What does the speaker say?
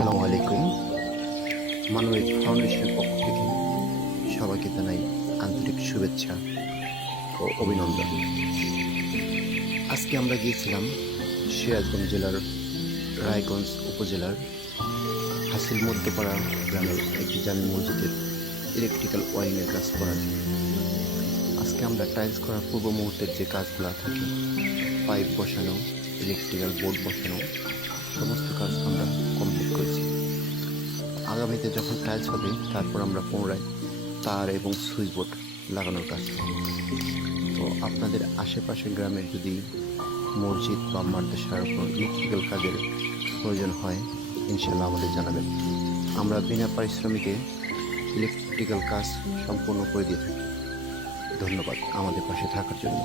আসসালামু আলাইকুম। মানবিক ফাউন্ডেশনের পক্ষ থেকে সবাইকে জানাই আন্তরিক শুভেচ্ছা ও অভিনন্দন। আজকে আমরা গিয়েছিলাম সিরাজগঞ্জ জেলার রায়গঞ্জ উপজেলার হাসিল মধ্যপাড়া গ্রামের একটি জামি মসজিদের ইলেকট্রিক্যাল ওয়ারিংয়ের কাজ করার আজকে আমরা টাইলস করার পূর্ব মুহূর্তের যে কাজগুলো থাকে পাইপ বসানো ইলেকট্রিক্যাল বোর্ড বসানো, সমস্ত কাজ আমরা আগামীতে যখন টাইলস হবে, তারপর আমরা পুনরায় তার এবং সুইচ বোর্ড লাগানোর কাজ করব। তো আপনাদের আশেপাশে গ্রামের যদি মসজিদ বা মাদ্রাসার কোনো ইলেকট্রিক্যাল কাজের প্রয়োজন হয় ইনশাল্লাহ আমাদের জানাবেন। আমরা বিনা পারিশ্রমিকে ইলেকট্রিক্যাল কাজ সম্পূর্ণ করে দিয়ে থাকি। ধন্যবাদ আমাদের পাশে থাকার জন্য।